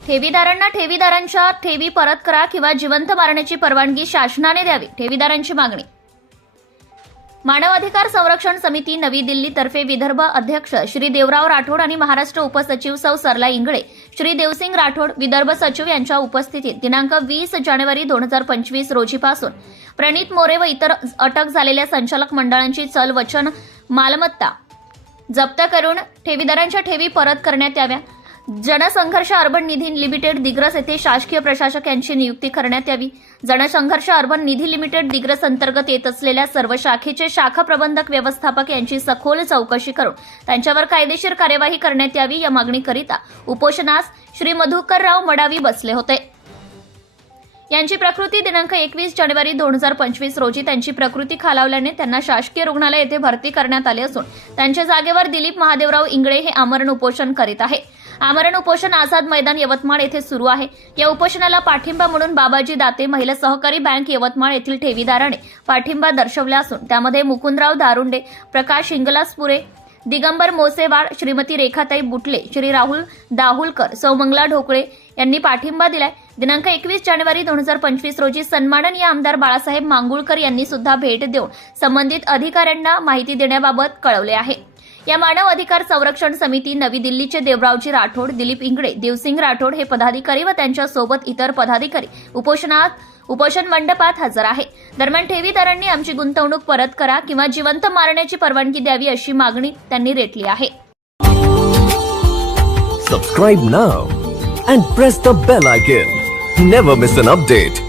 ठेवीदारांना ठेवीदारांच्या ठेवी परत करा किंवा जिवंत मारण्याची परवानगी शासनाने द्यावी, ठेवीदारांची मागणी. मानव अधिकार संरक्षण समिती नवी दिल्ली तर्फे विदर्भ अध्यक्ष श्री देवराव राठोड आणि महाराष्ट्र उपसचिव सौ सरला इंगळे, श्री देवसिंग राठोड विदर्भ सचिव यांच्या उपस्थितीत दिनांक 20 जानेवारी 2025 रोजीपासून प्रणित मोरे व इतर अटक झालेल्या संचालक मंडळांची चल वचन मालमत्ता जप्त करून ठेवीदारांच्या ठेवी परत करण्यात याव्या. जनसंघर्ष अर्बन निधी लिमिटेड दिग्रस येथे शासकीय प्रशासक यांची नियुक्ती करण्यात यावी. जनसंघर्ष अर्बन निधी लिमिटेड दिग्रस अंतर्गत येत असलेल्या सर्व शाखेचे शाखा प्रबंधक व्यवस्थापक यांची सखोल चौकशी करून त्यांच्यावर कायदेशीर कार्यवाही करण्यात यावी. या मागणीकरिता उपोषणास श्री मधुकरराव मडावी बसले होते. यांची प्रकृती दिनांक 21 जानेवारी 2025 रोजी त्यांची प्रकृती खालावल्याने त्यांना शासकीय रुग्णालय येथे भरती करण्यात आले असून त्यांच्या जागेवर दिलीप महादेवराव इंगळे हे आमरण उपोषण करीत आहे. आमरण उपोषण आझाद मैदान यवतमाळ येथे सुरू आहे. या उपोषणाला पाठिंबा म्हणून बाबाजी दाते महिला सहकारी बँक यवतमाळ येथील ठेवीदाराने पाठिंबा दर्शवला असून त्यामध्ये मुकुंदराव दारुंडे, प्रकाश इंगलासपुरे, दिगंबर मोसेवाड, श्रीमती रेखाताई बुटले, श्री राहुल दाहुलकर, सौमंगला ढोकळे यांनी पाठिंबा दिलाय. दिनांक 21 जानेवारी 2025 रोजी सन्माननीय आमदार बाळासाहेब मांगुळकर यांनी सुद्धा भेट देऊन संबंधित अधिकाऱ्यांना माहिती देण्याबाबत कळवले आहे. या मानव अधिकार संरक्षण समिती नवी दिल्लीचे देवरावजी राठोड, दिलीप इंगळे, देवसिंग राठोड हे पदाधिकारी व त्यांच्या सोबत इतर पदाधिकारी उपोषण मंडपात हजर आहे. दरम्यान ठेवीदारांनी आमची गुंतवणूक परत करा किंवा जिवंत मारण्याची परवानगी द्यावी अशी मागणी त्यांनी रेटली आहे. Subscribe now and press the bell icon. Never miss an update.